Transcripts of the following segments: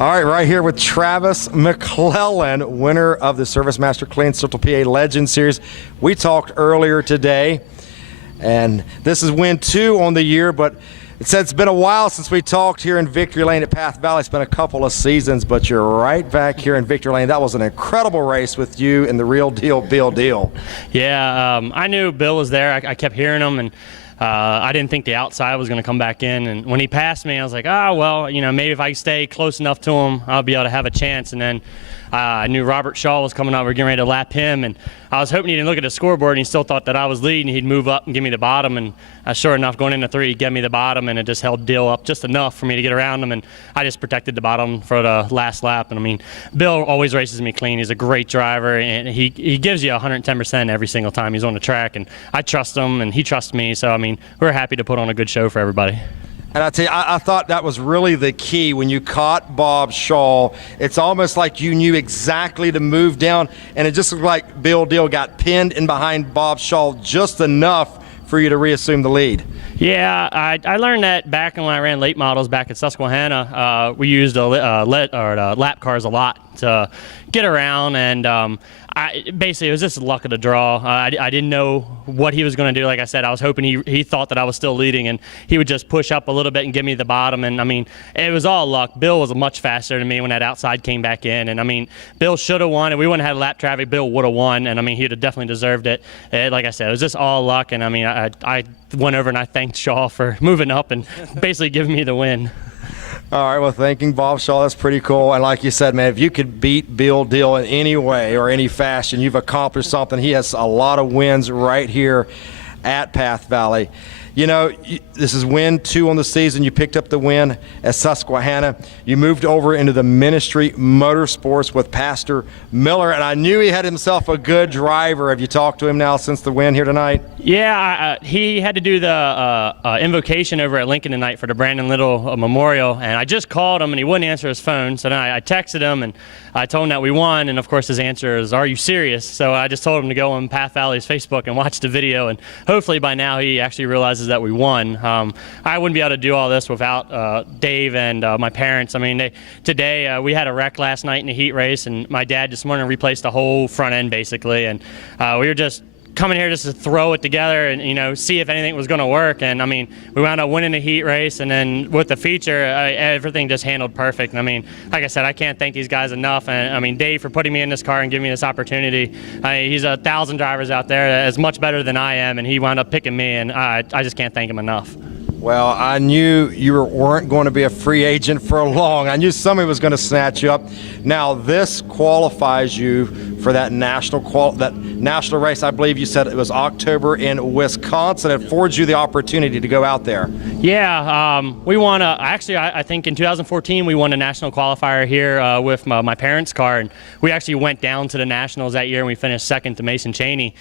All right, right here with Travis McClelland, winner of the Service Master Clean Circle PA Legend Series. We talked earlier today, and this is win 2 on the year, but it said it's been a while since we talked here in Victory Lane at Path Valley. It's been a couple of seasons, but you're right back here in Victory Lane. That was an incredible race with you and the real deal, Bill Deal. Yeah, I knew Bill was there. I kept hearing him, and I didn't think the outside was going to come back in. And when he passed me, I was like, oh, well, you know, maybe if I stay close enough to him, I'll be able to have a chance. And then I knew Robert Shaw was coming up. We were getting ready to lap him, and I was hoping he didn't look at the scoreboard and he still thought that I was leading. He'd move up and give me the bottom, and sure enough, going into 3, he gave me the bottom, and it just held Dill up just enough for me to get around him, and I just protected the bottom for the last lap. And I mean, Bill always races me clean. He's a great driver, and he gives you 110% every single time he's on the track, and I trust him, and he trusts me. So I mean, we're happy to put on a good show for everybody. And I tell you, I thought that was really the key when you caught Bob Shaw. It's almost like you knew exactly to move down, and it just looked like Bill Deal got pinned in behind Bob Shaw just enough for you to reassume the lead. Yeah, I learned that back when I ran late models back at Susquehanna. We used lap cars a lot to get around, and basically it was just luck of the draw. I didn't know what he was going to do. Like I said, I was hoping he thought that I was still leading, and he would just push up a little bit and give me the bottom. And I mean, it was all luck. Bill was much faster than me when that outside came back in, and I mean, Bill should have won. If we wouldn't have had lap traffic, Bill would have won, and I mean, he'd have definitely deserved it. Like I said, it was just all luck, and I mean, I went over and I thanked Shaw for moving up and basically giving me the win. All right, well, thanking Bob Shaw, that's pretty cool. And like you said, man, if you could beat Bill Deal in any way or any fashion, you've accomplished something. He has a lot of wins right here at Path Valley. You know, this is win 2 on the season. You picked up the win at Susquehanna. You moved over into the Ministry Motorsports with Pastor Miller, and I knew he had himself a good driver. Have you talked to him now since the win here tonight? Yeah, he had to do the invocation over at Lincoln tonight for the Brandon Little Memorial, and I just called him, and he wouldn't answer his phone. So then I texted him, and I told him that we won, and of course his answer is, "Are you serious?" So I just told him to go on Path Valley's Facebook and watch the video, and hopefully by now he actually realizes that we won. I wouldn't be able to do all this without Dave and my parents. I mean, today we had a wreck last night in the heat race, and my dad this morning replaced the whole front end basically, and we were just coming here just to throw it together and, you know, see if anything was going to work. And I mean, we wound up winning the heat race, and then with the feature, everything just handled perfect. And I mean, like I said, I can't thank these guys enough. And I mean, Dave for putting me in this car and giving me this opportunity. He's 1,000 drivers out there that's much better than I am, and he wound up picking me, and I just can't thank him enough. Well, I knew you weren't going to be a free agent for long. I knew somebody was going to snatch you up. Now, this qualifies you for that national race. I believe you said it was October in Wisconsin. It affords you the opportunity to go out there. Yeah, we won. Actually, I think in 2014 we won a national qualifier here with my parents' car, and we actually went down to the nationals that year, and we finished second to Mason Cheney.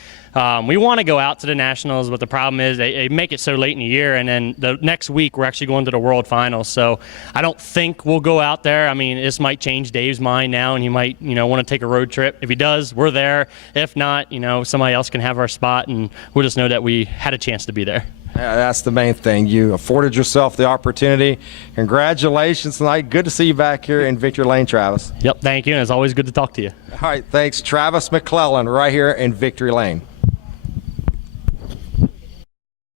We want to go out to the nationals, but the problem is they make it so late in the year, and then the next week we're actually going to the World Finals. So I don't think we'll go out there. I mean, this might change Dave's mind now, and he might, you know, want to take a road trip. If he does, we're there. If not, you know, somebody else can have our spot, and we'll just know that we had a chance to be there. Yeah, that's the main thing. You afforded yourself the opportunity. Congratulations tonight. Good to see you back here in Victory Lane, Travis. Yep, thank you, and it's always good to talk to you. All right, thanks, Travis McClelland, right here in Victory Lane.